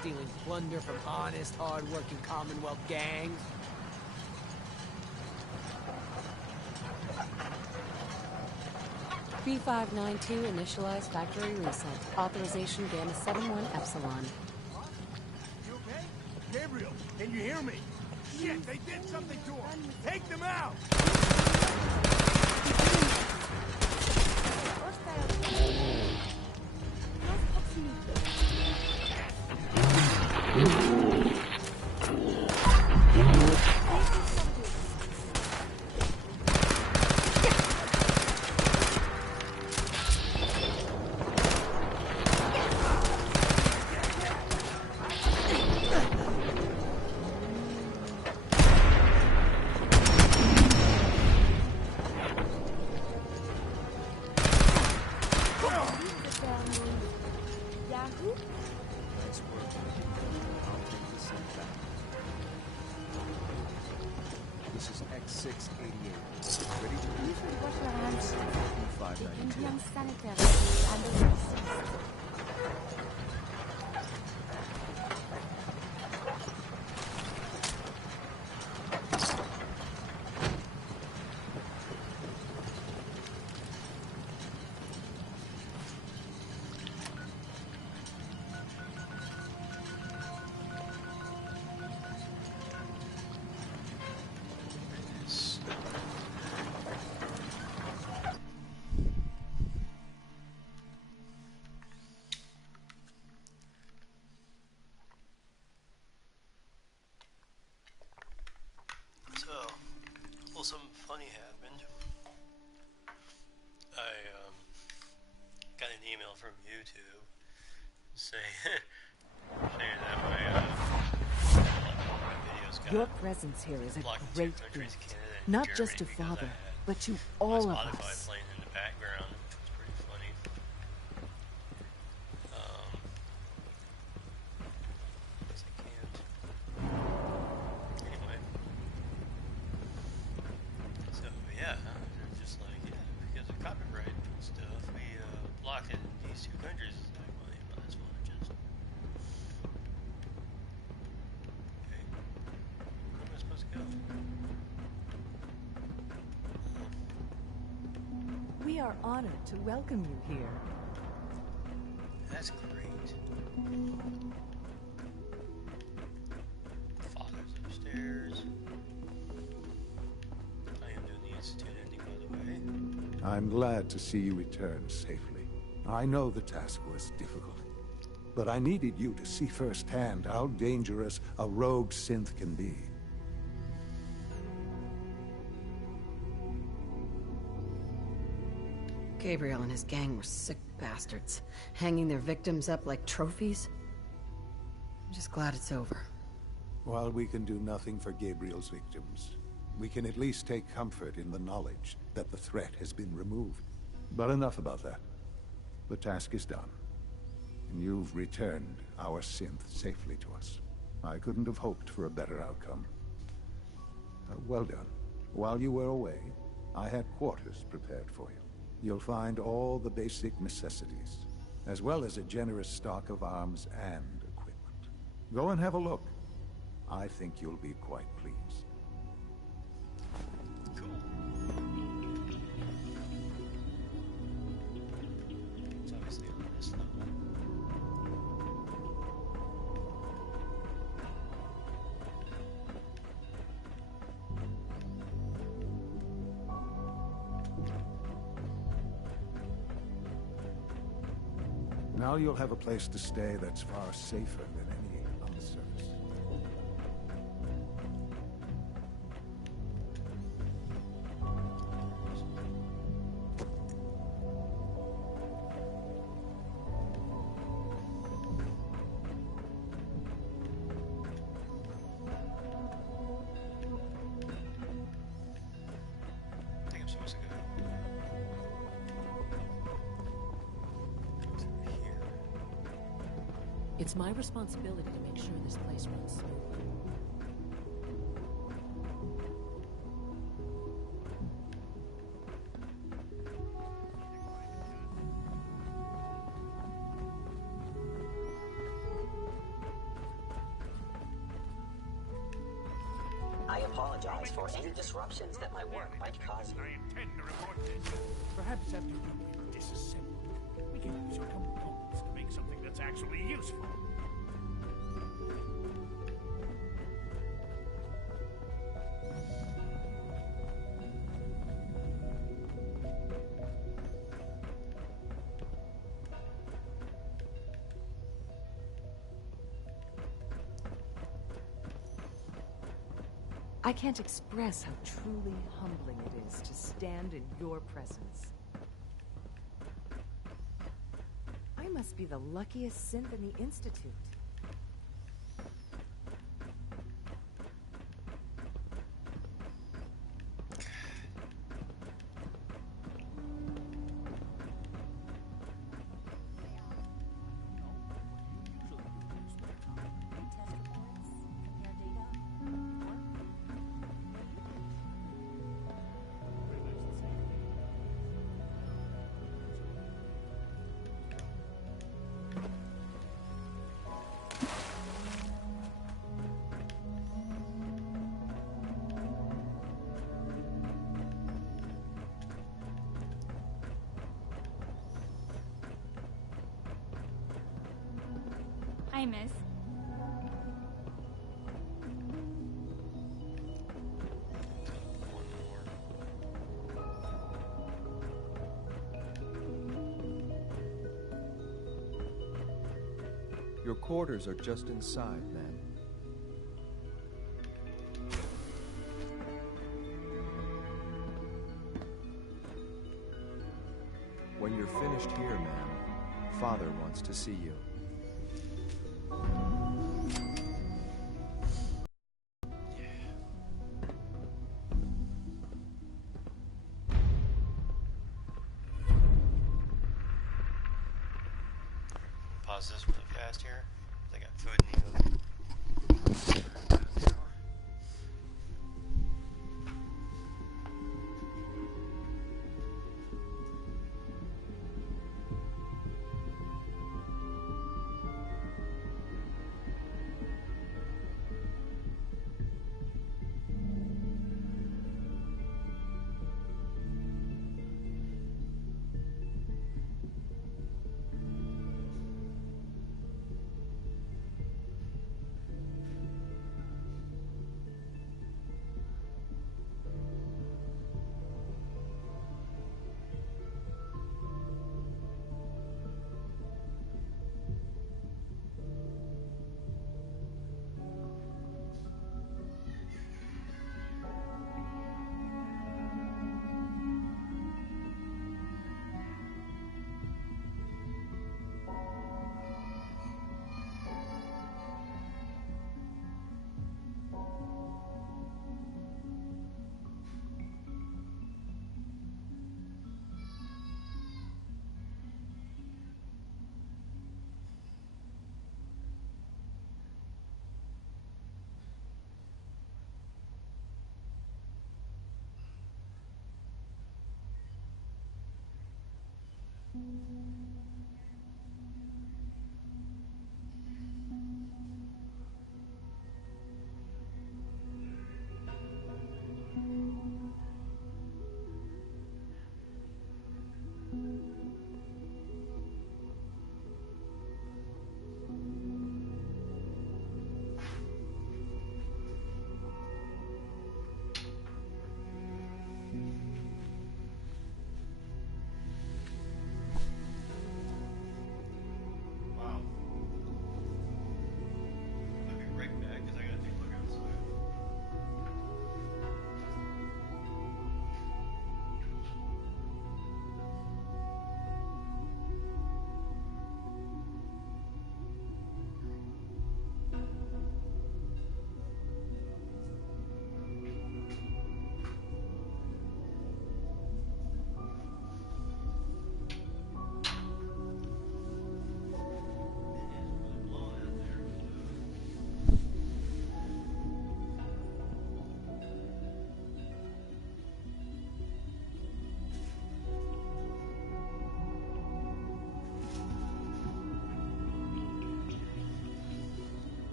stealing plunder from honest, hard-working Commonwealth gangs. B592 initialize factory reset. Authorization Gamma 71 Epsilon. You okay? Gabriel, can you hear me? Shit, they did something to him! Take them out! This is X688. Ready to move? B592. Something funny happened. I got an email from YouTube saying that my videos got Your presence here is a blocked in great 2 countries, gift, Canada and not Germany, just to because Father, I had but to my all of Spotify us. playing in the background, which was pretty funny. Guess I can't. Anyway. So yeah, they're just like, yeah, because of copyright and stuff, we block it in these 2 countries. It's like, well, you might as well just. Okay. Where am I supposed to go? We are honored to welcome you here. That's great. Father's upstairs. I am doing the Institute ending, by the way. I'm glad to see you return safely. I know the task was difficult, but I needed you to see firsthand how dangerous a rogue synth can be. Gabriel and his gang were sick bastards, hanging their victims up like trophies. I'm just glad it's over. While we can do nothing for Gabriel's victims, we can at least take comfort in the knowledge that the threat has been removed. But enough about that. The task is done, and you've returned our synth safely to us. I couldn't have hoped for a better outcome. Well done. While you were away, I had quarters prepared for you. You'll find all the basic necessities, as well as a generous stock of arms and equipment. Go and have a look. I think you'll be quite pleased. Cool. It's obviously on this level. Now you'll have a place to stay that's far safer than any on the surface. I think I'm supposed to go through here. It's my responsibility to make sure this place runs smoothly. apologize for any disruptions that my work might cause you. I intend to report this. Perhaps after you've been disassembled, we can use your components to make something that's actually useful. I can't express how truly humbling it is to stand in your presence. I must be the luckiest synth in the Institute. Hi, miss. Your quarters are just inside, ma'am. When you're finished here, ma'am, Father wants to see you. Pause this really fast here. I got food in the oven.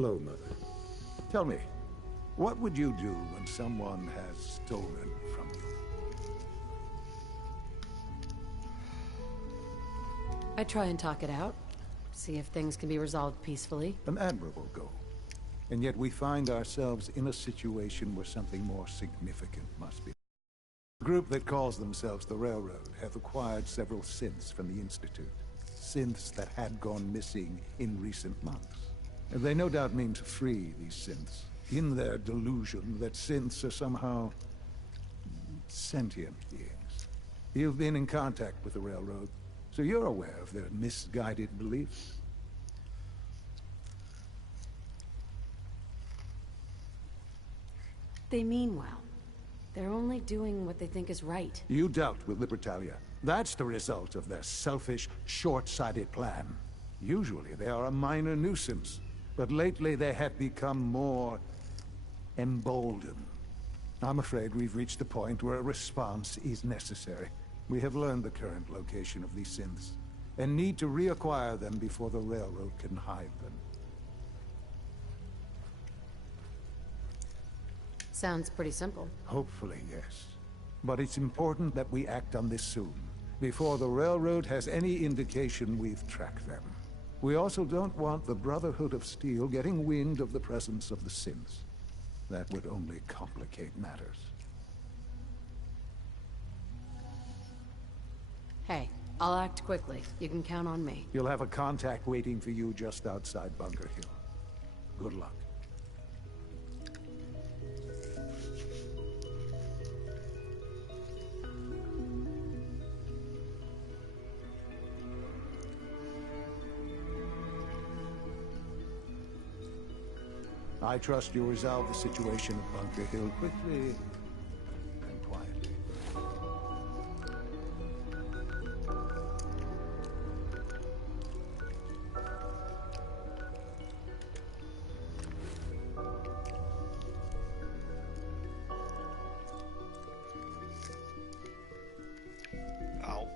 Hello, Mother. Tell me, what would you do when someone has stolen from you? I try and talk it out. See if things can be resolved peacefully. An admirable goal. And yet we find ourselves in a situation where something more significant must be. The group that calls themselves the Railroad have acquired several synths from the Institute. Synths that had gone missing in recent months. And they no doubt mean to free these synths, in their delusion that synths are somehow sentient beings. You've been in contact with the Railroad, so you're aware of their misguided beliefs. They mean well. They're only doing what they think is right. You dealt with Libertalia. That's the result of their selfish, short-sighted plan. Usually they are a minor nuisance, but lately they have become more emboldened. I'm afraid we've reached the point where a response is necessary. We have learned the current location of these synths, and need to reacquire them before the Railroad can hide them. Sounds pretty simple. Hopefully, yes. But it's important that we act on this soon, before the Railroad has any indication we've tracked them. We also don't want the Brotherhood of Steel getting wind of the presence of the synths. That would only complicate matters. Hey, I'll act quickly. You can count on me. You'll have a contact waiting for you just outside Bunker Hill. Good luck. I trust you'll resolve the situation at Bunker Hill quickly and quietly. Ow.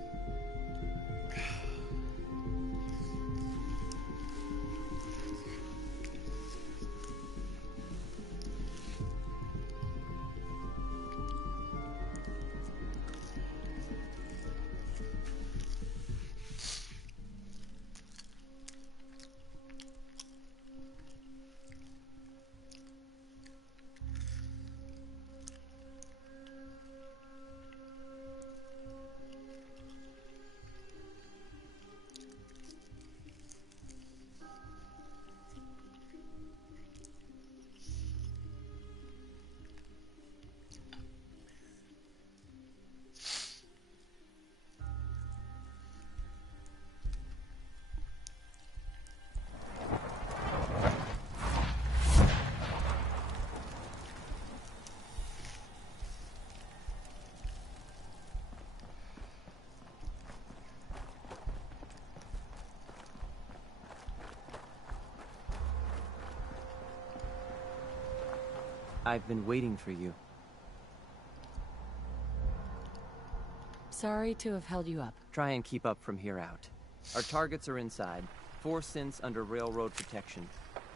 I've been waiting for you. Sorry to have held you up. Try and keep up from here out. Our targets are inside. 4 synths under railroad protection.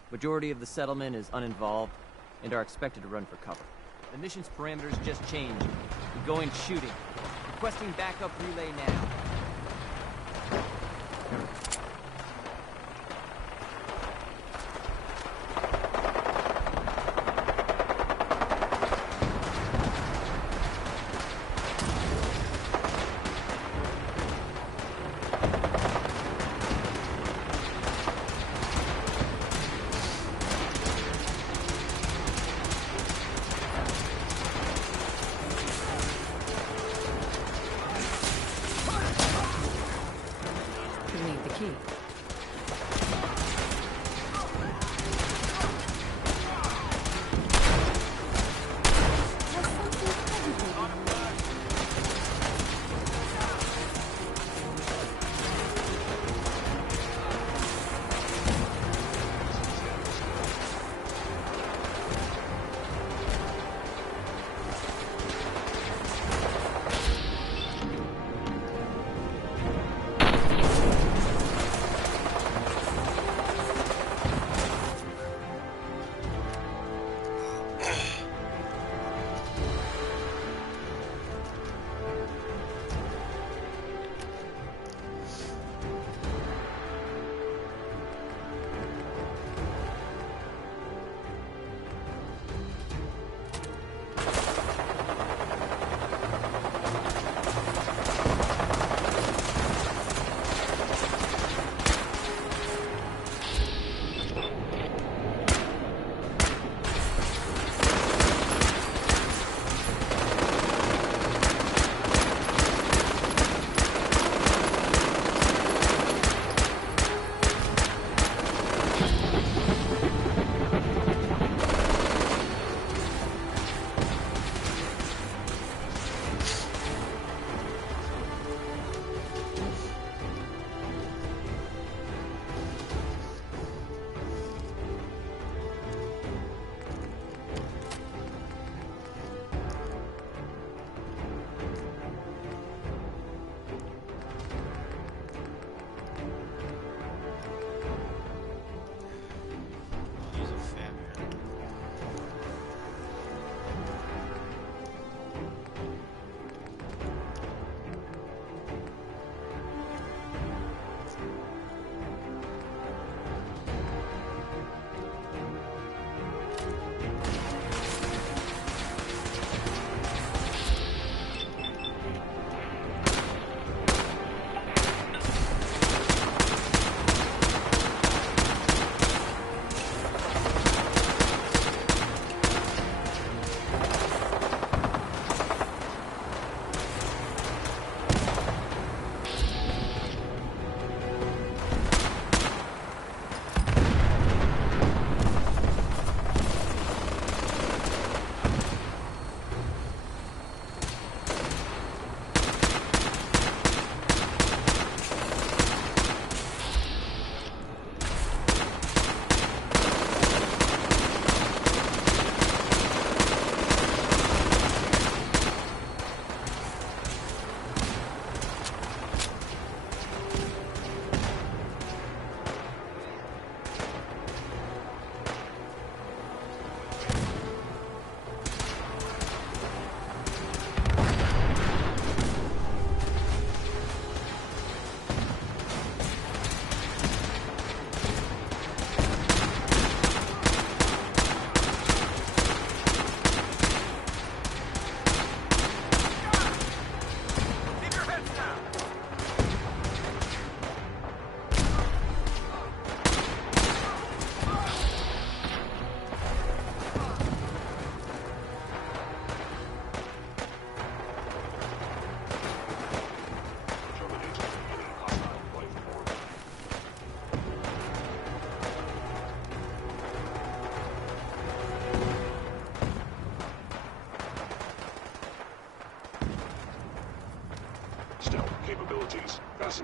Majority of the settlement is uninvolved and are expected to run for cover. The mission's parameters just changed. We're going shooting. Requesting backup relay now.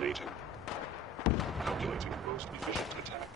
Detonating. Calculating most efficient attack.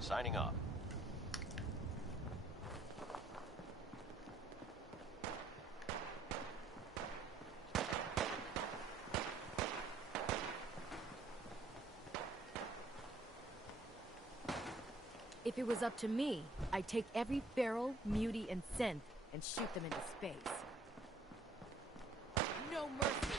Signing off. If it was up to me, I'd take every feral, mutie, and synth and shoot them into space. No mercy.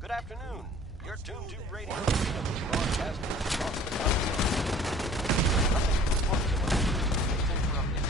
Good afternoon. You're tuned to radio broadcasting across the country. Nothing remarkable. It's interrupted.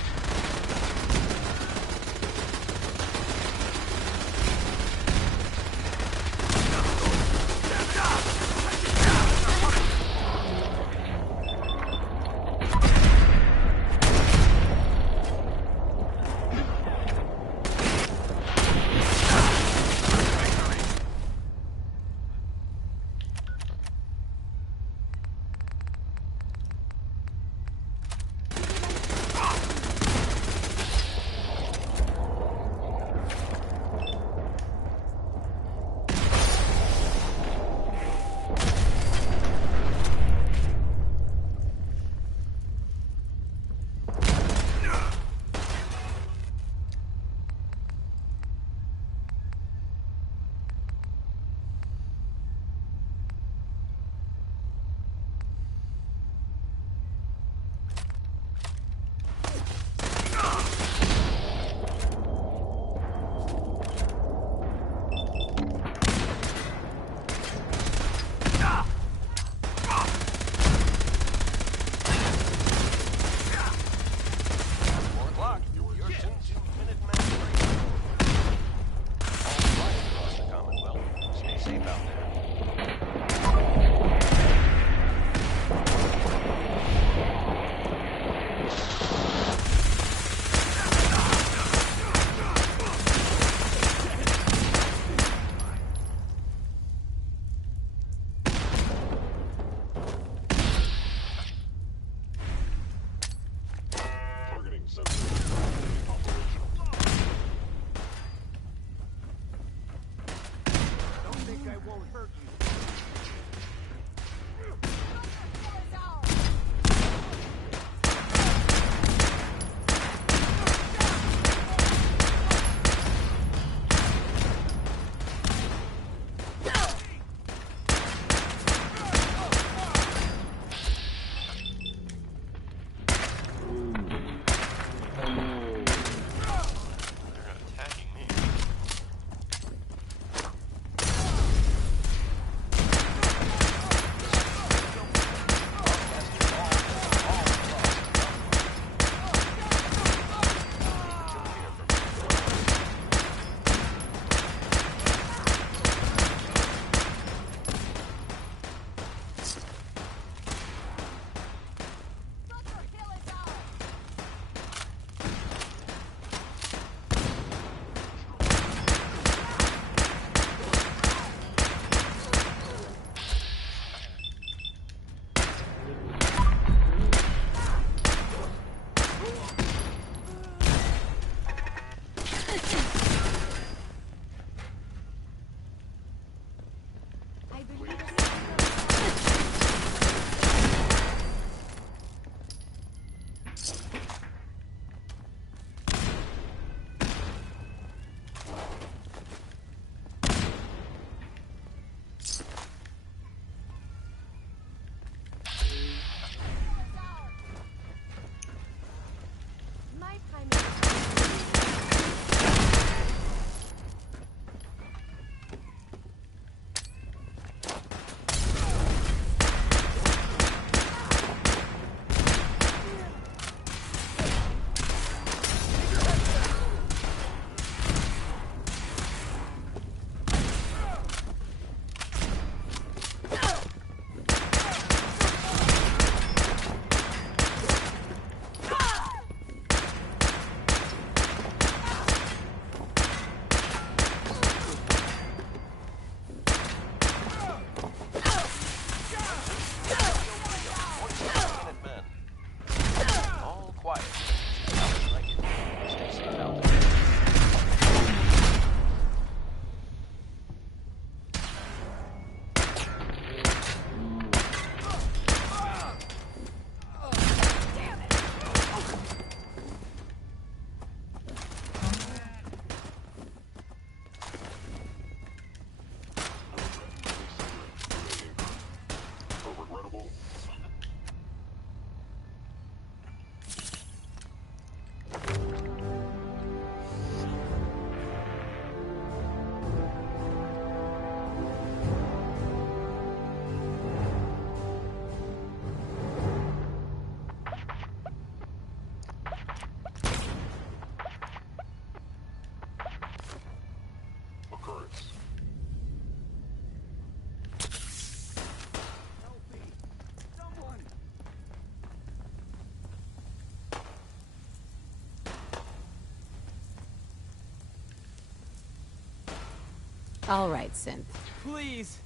All right, Synth. Please.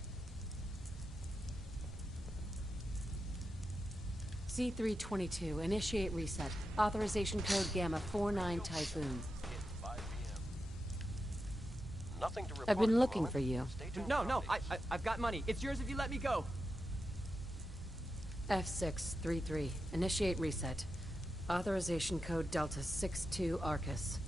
C322, initiate reset. Authorization code Gamma 49 Typhoon. Nothing to report I've been at the looking moment. for you. Stay tuned No, for no, updates. I've got money. It's yours if you let me go. F633, initiate reset. Authorization code Delta 62 Arcus.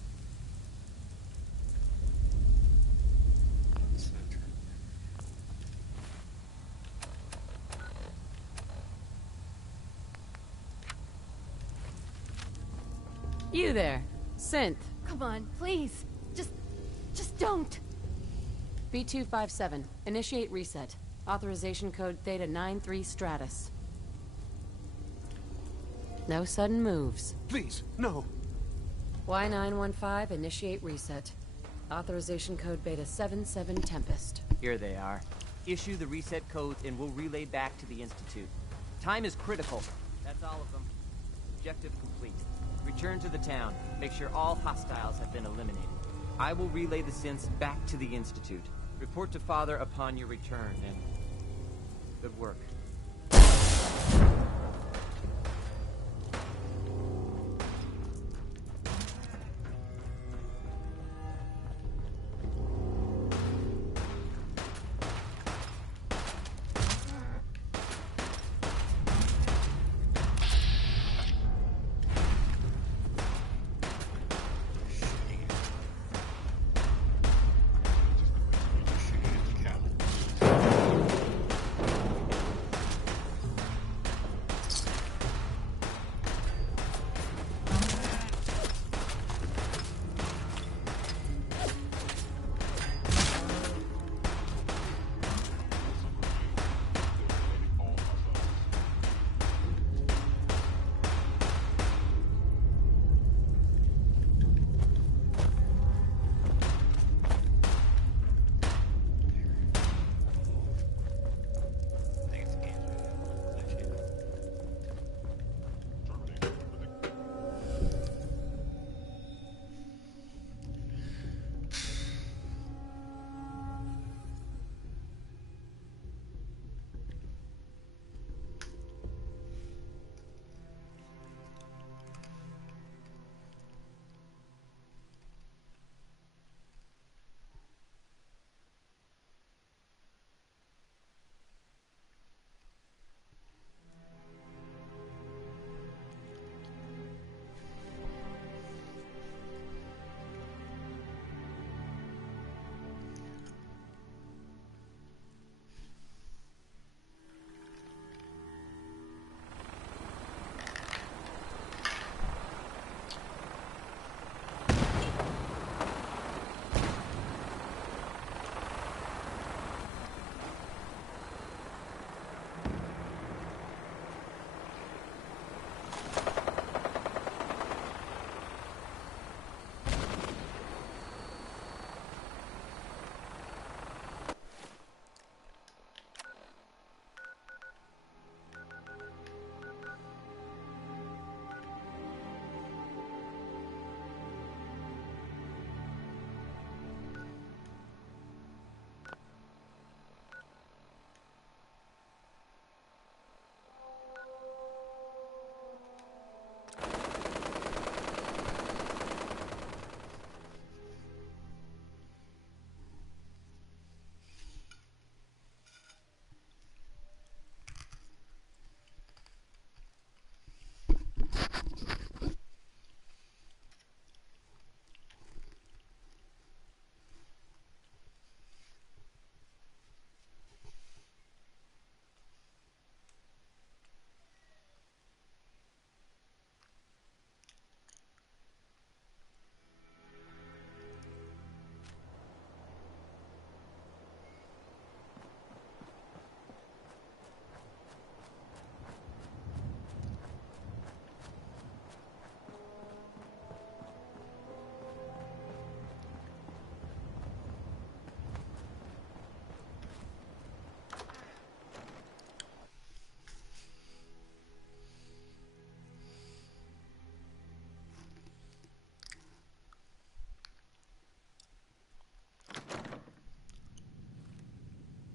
You there, Synth. Come on, please. Just don't. B257, initiate reset. Authorization code Theta 93 Stratus. No sudden moves. Please, no. Y915, initiate reset. Authorization code Beta 77 Tempest. Here they are. Issue the reset codes and we'll relay back to the Institute. Time is critical. That's all of them. Objective complete. Return to the town. Make sure all hostiles have been eliminated. I will relay the synths back to the Institute. Report to Father upon your return, and good work.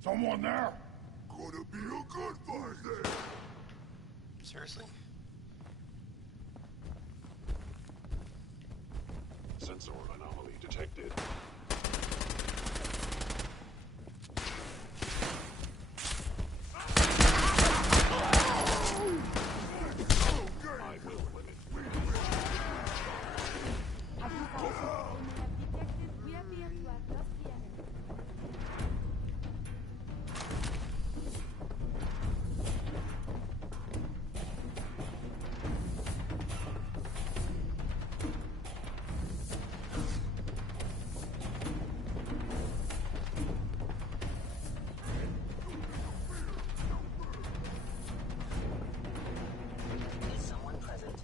Someone there? Gonna be a good fight there. Seriously? Sensor anomaly detected. I will limit. Is someone present?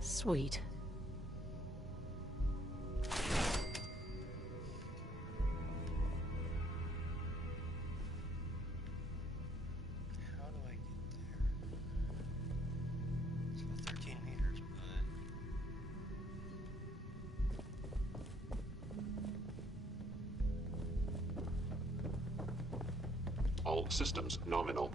Sweet. How do I get there? It's about 13 meters, but... All systems nominal.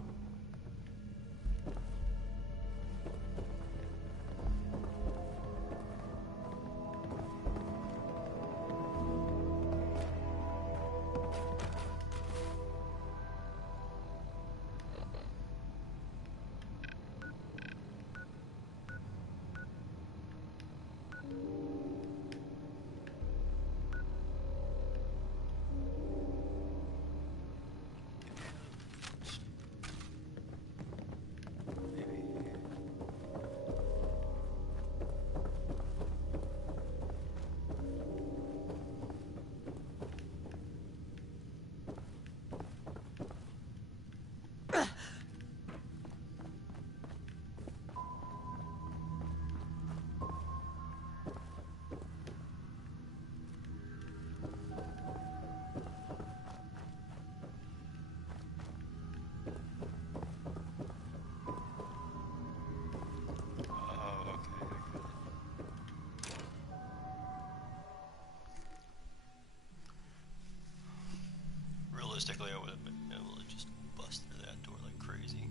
Realistically, I would have been able to just bust through that door like crazy.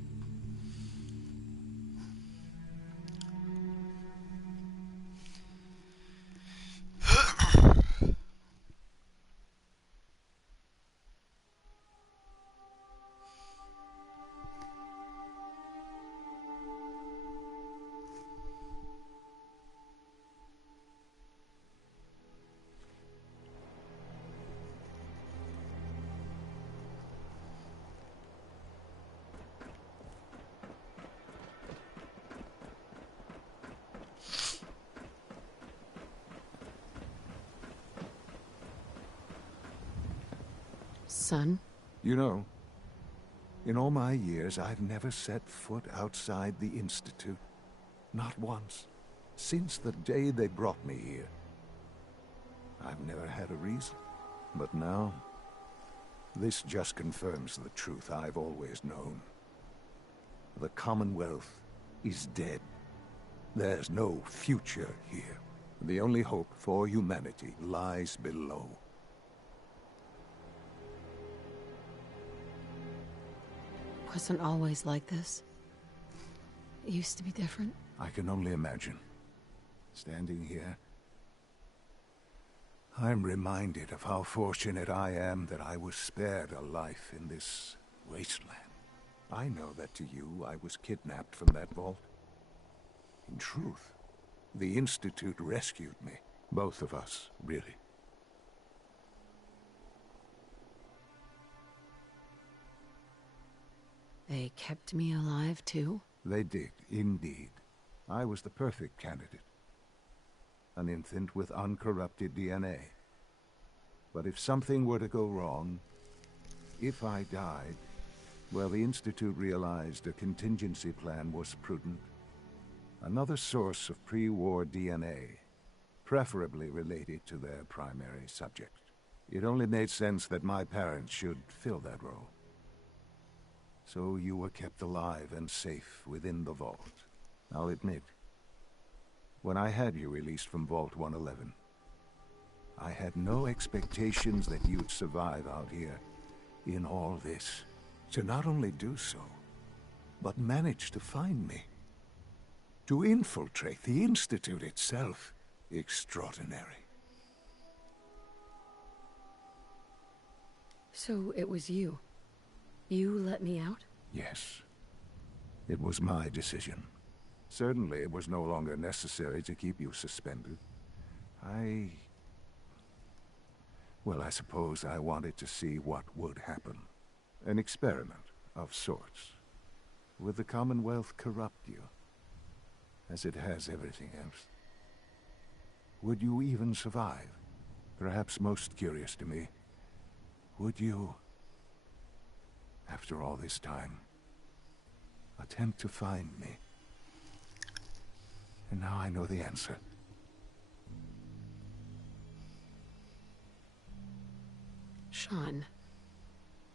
Son? You know, in all my years, I've never set foot outside the Institute. Not once. Since the day they brought me here. I've never had a reason. But now, this just confirms the truth I've always known. The Commonwealth is dead. There's no future here. The only hope for humanity lies below. Wasn't always like this. It used to be different. I can only imagine. Standing here, I'm reminded of how fortunate I am that I was spared a life in this wasteland. I know that to you, I was kidnapped from that vault. In truth, the Institute rescued me. Both of us, really. They kept me alive, too? They did, indeed. I was the perfect candidate. An infant with uncorrupted DNA. But if something were to go wrong, if I died, well, the Institute realized a contingency plan was prudent. Another source of pre-war DNA, preferably related to their primary subject. It only made sense that my parents should fill that role. So you were kept alive and safe within the vault. I'll admit, when I had you released from Vault 111, I had no expectations that you'd survive out here in all this. To not only do so, but manage to find me. To infiltrate the Institute itself. Extraordinary. So it was you. You let me out? Yes. It was my decision. Certainly it was no longer necessary to keep you suspended. Well, I suppose I wanted to see what would happen. An experiment of sorts. Would the Commonwealth corrupt you? As it has everything else. Would you even survive? Perhaps most curious to me, would you, after all this time, attempt to find me? And now I know the answer. Sean,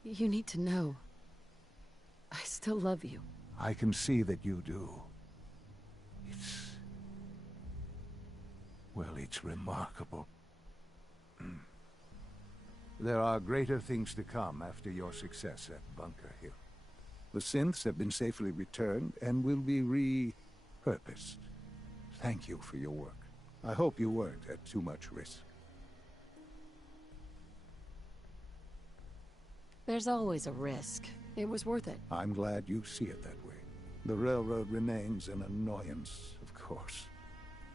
you need to know. I still love you. I can see that you do. Well, it's remarkable. There are greater things to come after your success at Bunker Hill. The synths have been safely returned and will be repurposed. Thank you for your work. I hope you weren't at too much risk. There's always a risk. It was worth it. I'm glad you see it that way. The railroad remains an annoyance, of course.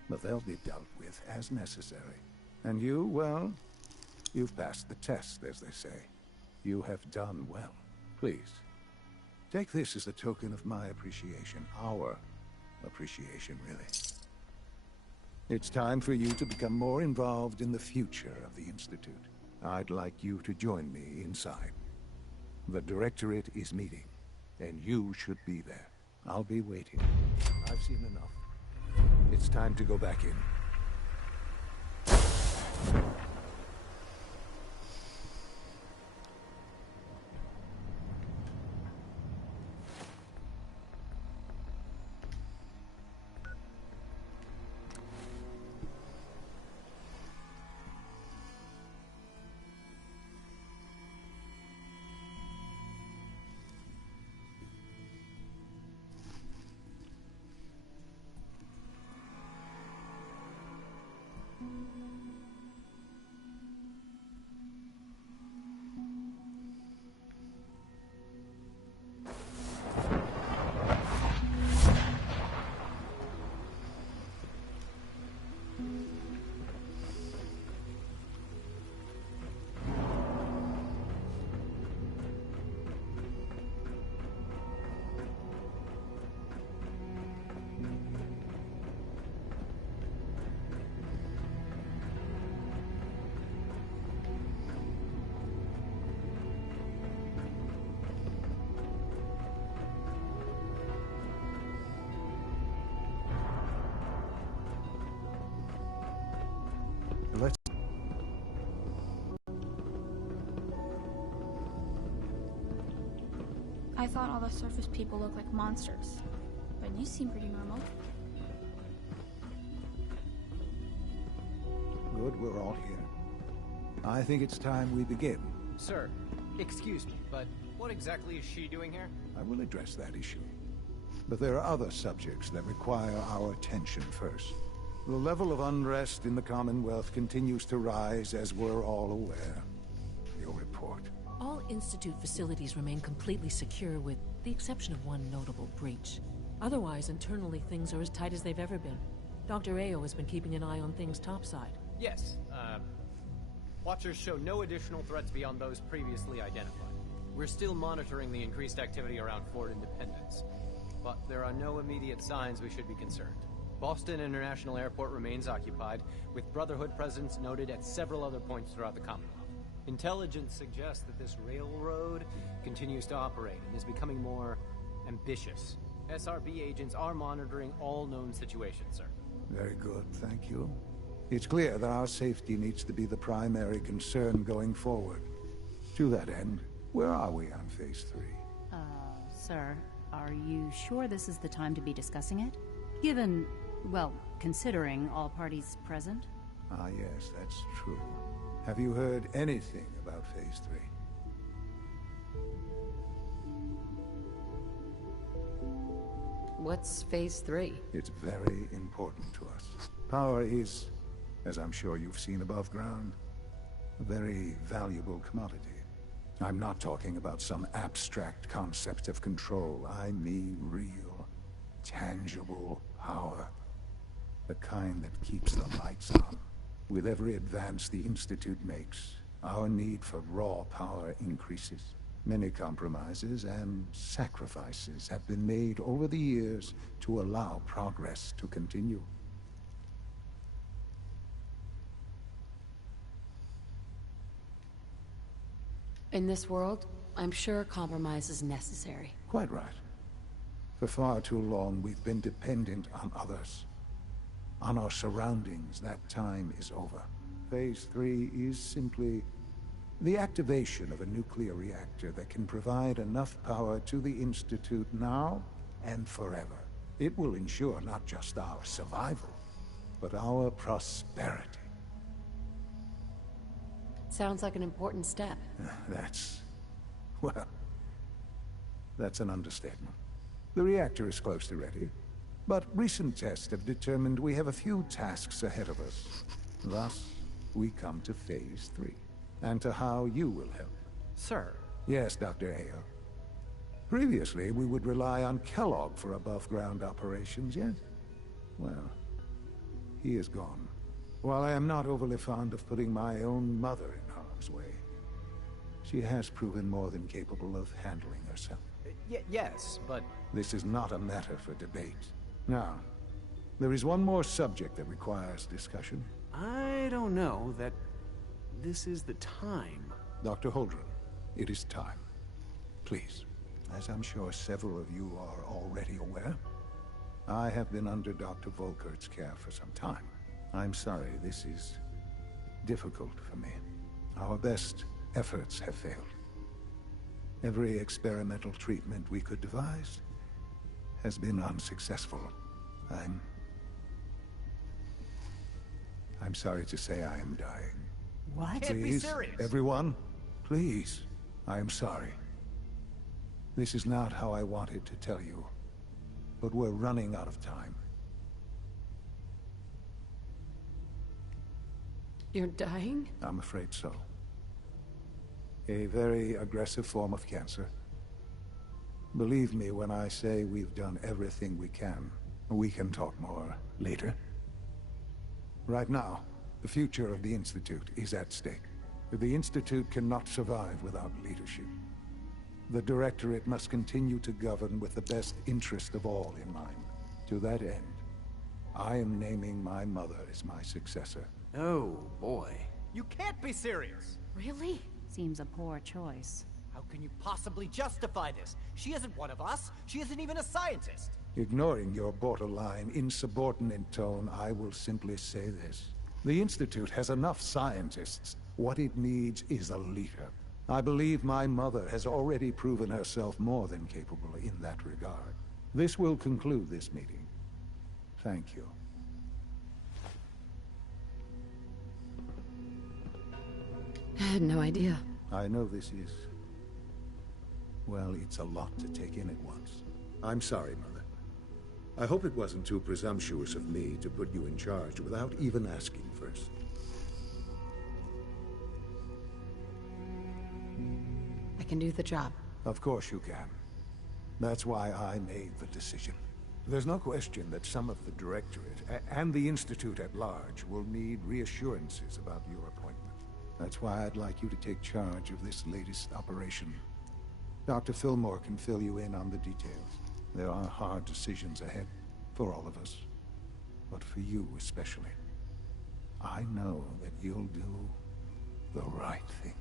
But they'll be dealt with as necessary. And you, well, you've passed the test, as they say. You have done well. Please, take this as a token of my appreciation. Our appreciation, really. It's time for you to become more involved in the future of the Institute. I'd like you to join me inside. The Directorate is meeting, and you should be there. I'll be waiting. I've seen enough. It's time to go back in. I thought all the surface people looked like monsters, but you seem pretty normal. Good, we're all here. I think it's time we begin. Sir, excuse me, but what exactly is she doing here? I will address that issue. But there are other subjects that require our attention first. The level of unrest in the Commonwealth continues to rise, as we're all aware. Your report. All Institute facilities remain completely secure with the exception of one notable breach. Otherwise, internally, things are as tight as they've ever been. Dr. Ayo has been keeping an eye on things topside. Yes, Watchers show no additional threats beyond those previously identified. We're still monitoring the increased activity around Fort Independence, but there are no immediate signs we should be concerned. Boston International Airport remains occupied, with Brotherhood presence noted at several other points throughout the Commonwealth. Intelligence suggests that this railroad continues to operate and is becoming more ambitious. SRB agents are monitoring all known situations, sir. Very good, thank you. It's clear that our safety needs to be the primary concern going forward. To that end, where are we on Phase 3? Sir, are you sure this is the time to be discussing it? Given, well, considering all parties present? Ah, yes, that's true. Have you heard anything about Phase 3? What's Phase 3? It's very important to us. Power is, as I'm sure you've seen above ground, a very valuable commodity. I'm not talking about some abstract concept of control. I mean real, tangible power. The kind that keeps the lights on. With every advance the Institute makes, our need for raw power increases. Many compromises and sacrifices have been made over the years to allow progress to continue. In this world, I'm sure compromise is necessary. Quite right. For far too long, we've been dependent on others. On our surroundings. That time is over. Phase 3 is simply the activation of a nuclear reactor that can provide enough power to the Institute now and forever. It will ensure not just our survival, but our prosperity. Sounds like an important step. That's an understatement. The reactor is close to ready, but recent tests have determined we have a few tasks ahead of us. Thus, we come to Phase 3, and to how you will help. Sir? Yes, Dr. Ayo. Previously, we would rely on Kellogg for above-ground operations, yes? Well, he is gone. While I am not overly fond of putting my own mother in harm's way, she has proven more than capable of handling herself. Yes, but... This is not a matter for debate. Now, there is one more subject that requires discussion. I don't know that this is the time. Dr. Holdren, it is time. Please, as I'm sure several of you are already aware, I have been under Dr. Volkert's care for some time. I'm sorry, this is difficult for me. Our best efforts have failed. Every experimental treatment we could devise has been unsuccessful. I'm sorry to say I am dying. What? Can't be serious. Everyone, please. I am sorry. This is not how I wanted to tell you, but we're running out of time. You're dying? I'm afraid so. A very aggressive form of cancer. Believe me when I say we've done everything we can. We can talk more later. Right now, the future of the Institute is at stake. The Institute cannot survive without leadership. The Directorate must continue to govern with the best interest of all in mind. To that end, I am naming my mother as my successor. Oh, boy. You can't be serious! Really? Seems a poor choice. How can you possibly justify this? She isn't one of us. She isn't even a scientist. Ignoring your borderline, insubordinate tone, I will simply say this. The Institute has enough scientists. What it needs is a leader. I believe my mother has already proven herself more than capable in that regard. This will conclude this meeting. Thank you. I had no idea. I know this is... well, it's a lot to take in at once. I'm sorry, Mother. I hope it wasn't too presumptuous of me to put you in charge without even asking first. I can do the job. Of course you can. That's why I made the decision. There's no question that some of the Directorate and the Institute at large will need reassurances about your appointment. That's why I'd like you to take charge of this latest operation. Dr. Fillmore can fill you in on the details. There are hard decisions ahead for all of us, but for you especially. I know that you'll do the right thing.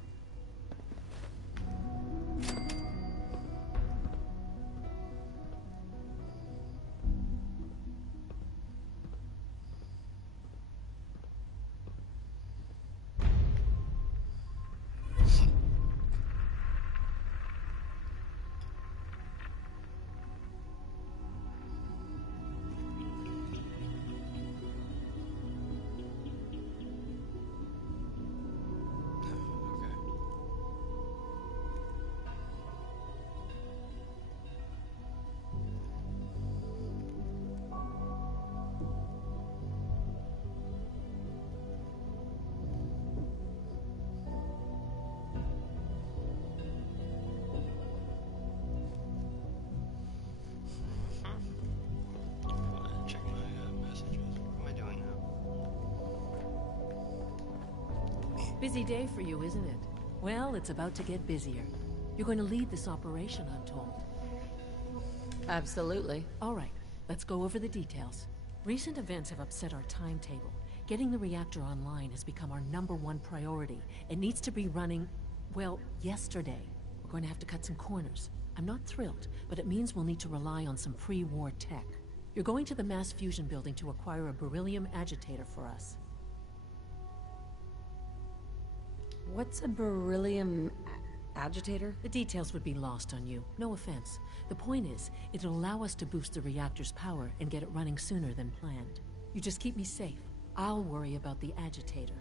Check my messages. What am I doing now? Busy day for you, isn't it? Well, it's about to get busier. You're going to lead this operation, I'm told. Absolutely. All right, let's go over the details. Recent events have upset our timetable. Getting the reactor online has become our #1 priority. It needs to be running, well, yesterday. We're going to have to cut some corners. I'm not thrilled, but it means we'll need to rely on some pre-war tech. You're going to the mass fusion building to acquire a beryllium agitator for us. What's a beryllium agitator? The details would be lost on you. No offense. The point is, it'll allow us to boost the reactor's power and get it running sooner than planned. You just keep me safe. I'll worry about the agitator.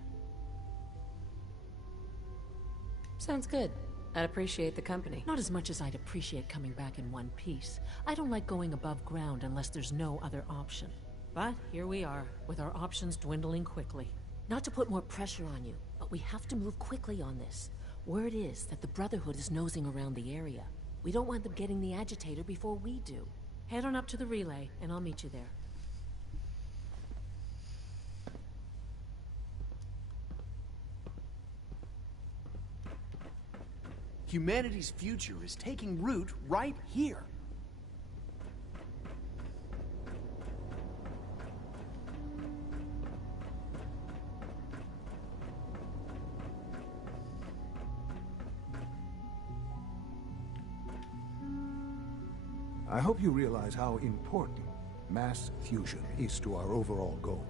Sounds good. I'd appreciate the company. Not as much as I'd appreciate coming back in one piece. I don't like going above ground unless there's no other option. But here we are, with our options dwindling quickly. Not to put more pressure on you, but we have to move quickly on this. Word is that the Brotherhood is nosing around the area. We don't want them getting the agitator before we do. Head on up to the relay, and I'll meet you there. Humanity's future is taking root right here. I hope you realize how important mass fusion is to our overall goal.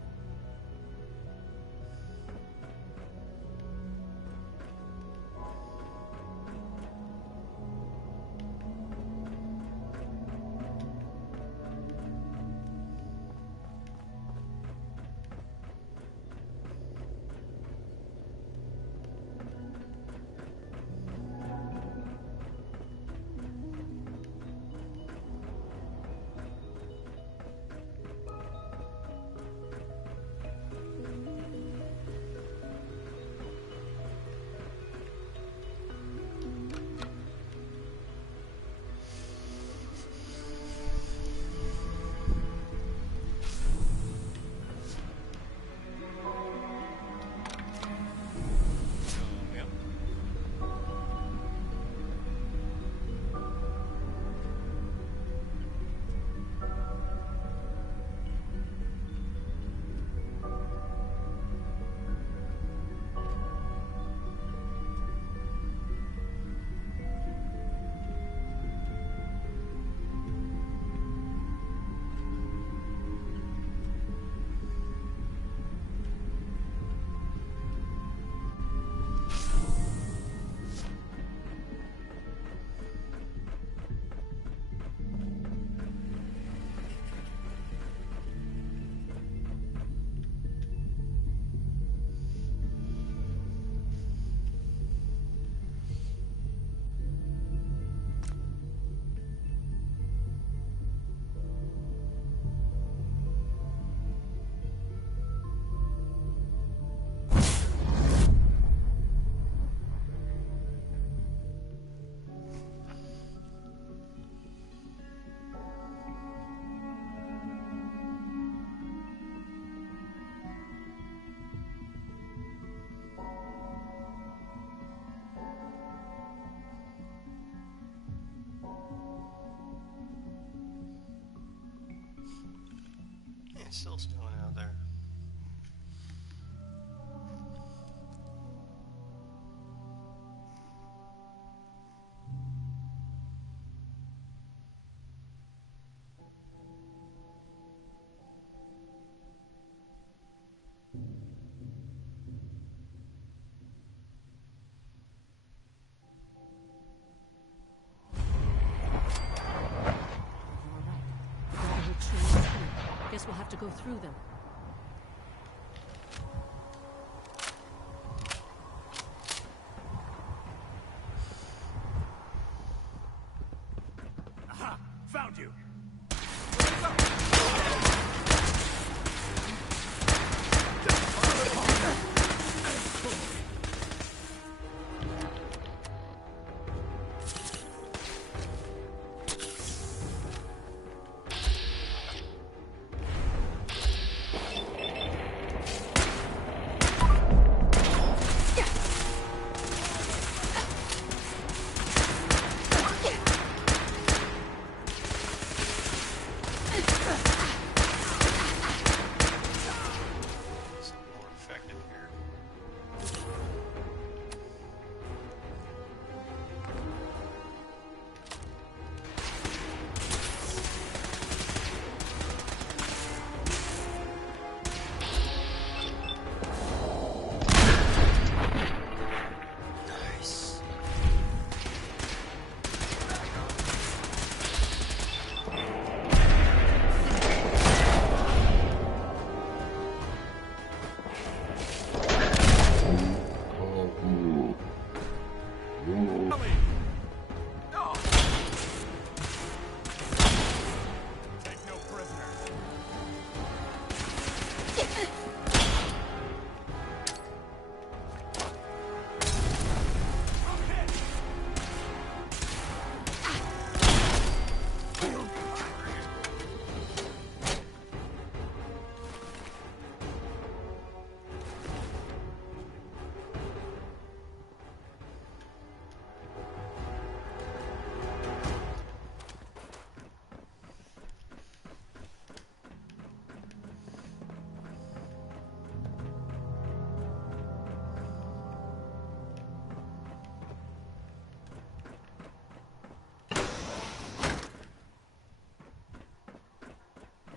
still snowing out there. Guess we'll have to go through them. Aha! Found you!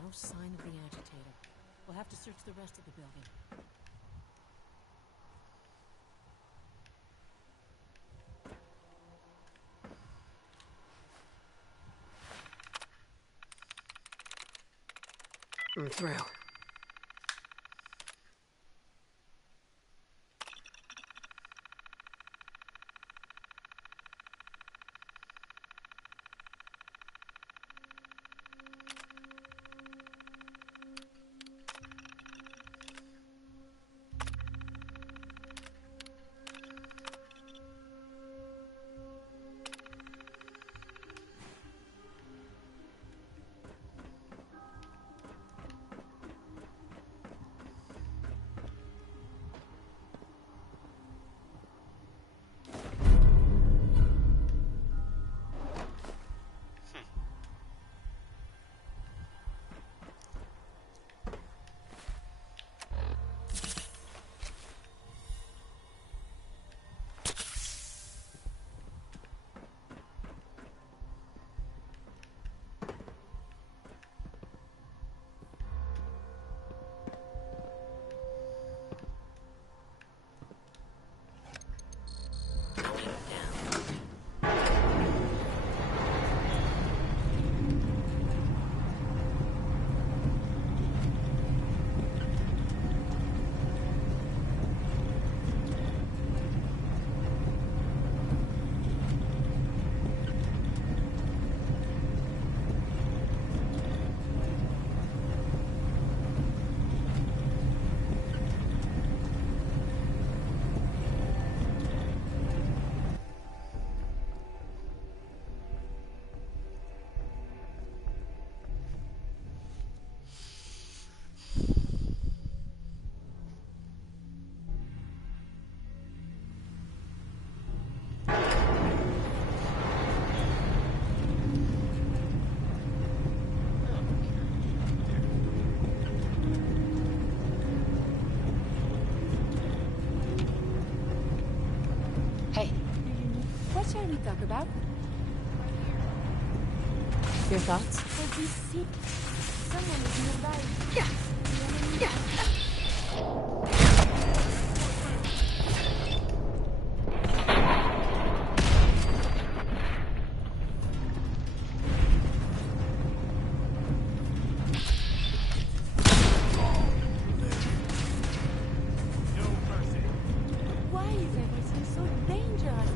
No sign of the agitator. We'll have to search the rest of the building. I'm through. What shall we talk about? Your thoughts? For this seat, someone is nearby. Why is everything so dangerous?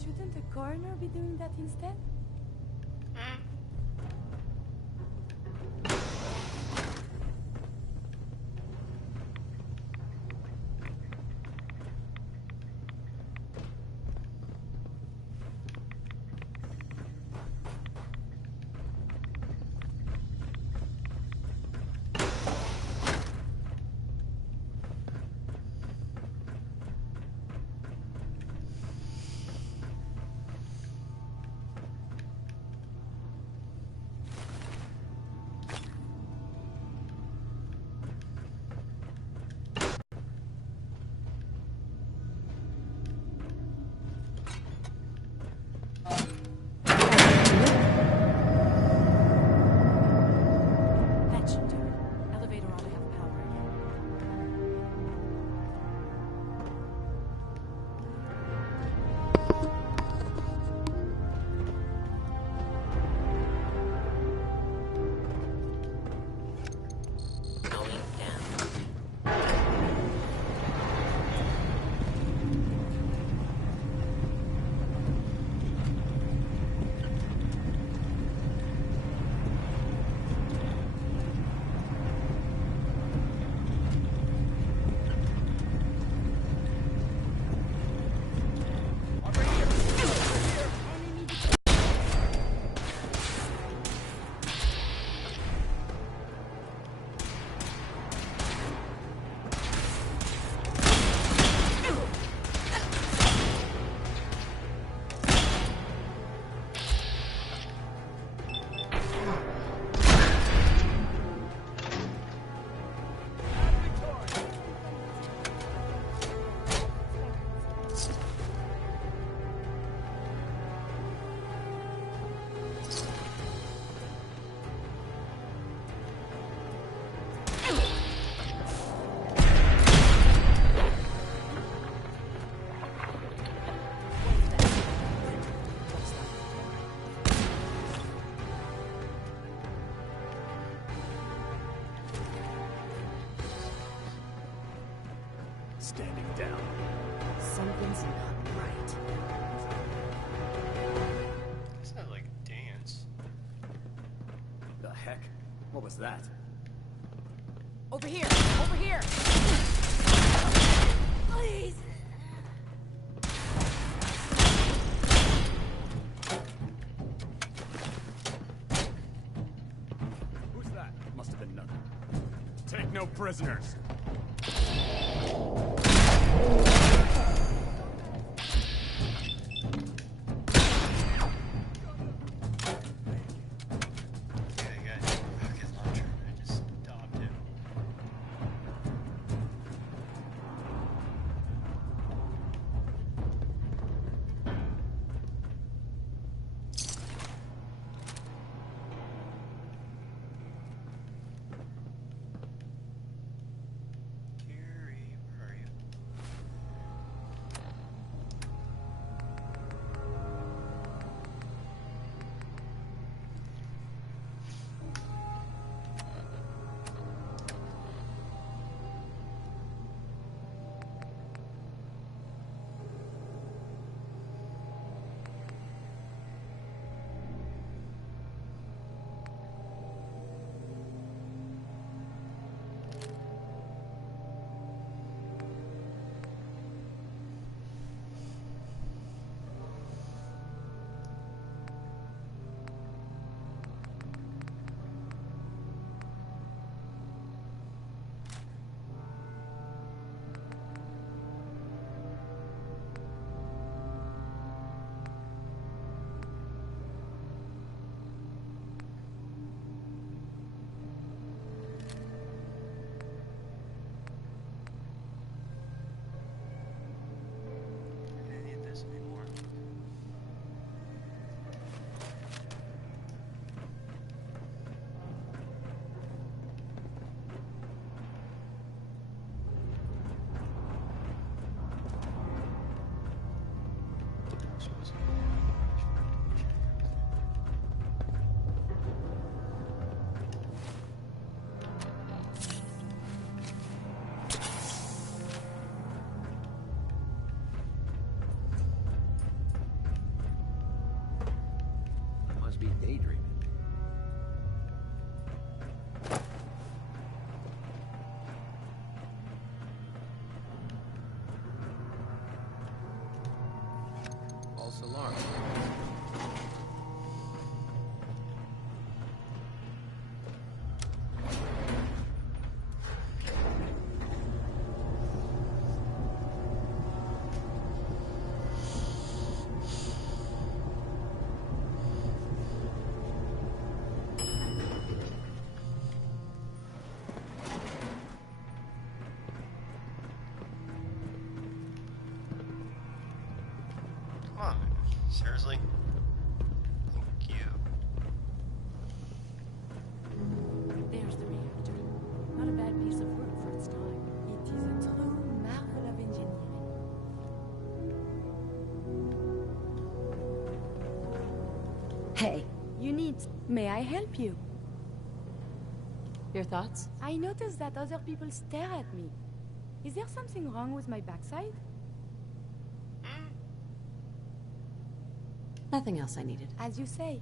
Shouldn't the coroner be doing that instead? standing down. Something's not right. It's not like a dance. The heck? What was that? Over here! Over here! Please! Who's that? Must have been nothing. Take no prisoners. Must be daydreaming. False alarm. Come on, seriously? Thank you. There's the reactor. Not a bad piece of work for its time. It is a true marvel of engineering. Hey. You need... May I help you? Your thoughts? I noticed that other people stare at me. Is there something wrong with my backside? Nothing else I needed. As you say.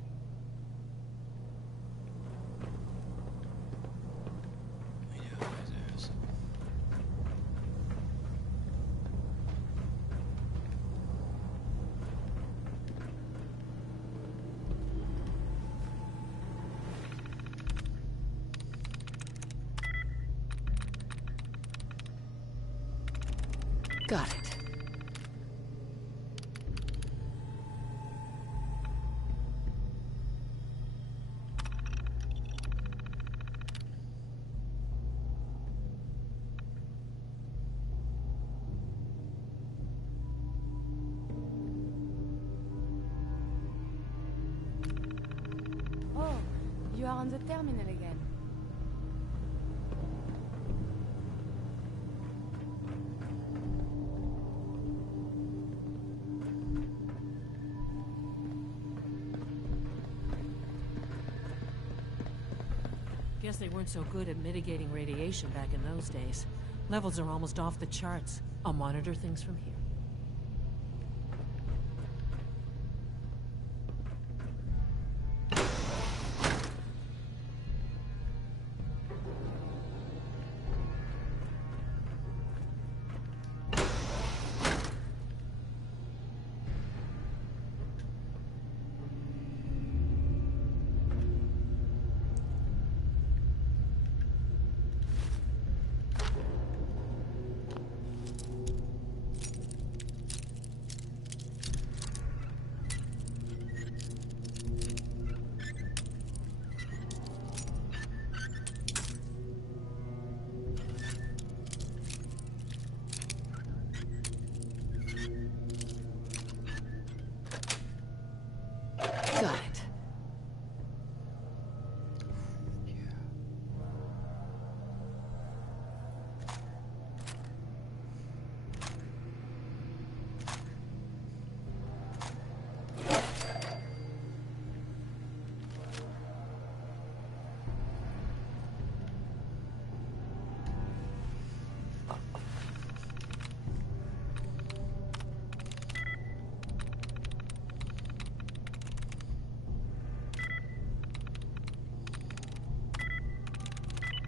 Got it. Oh, you are on the terminal again. Guess they weren't so good at mitigating radiation back in those days. Levels are almost off the charts. I'll monitor things from here. Got it.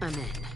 I'm in.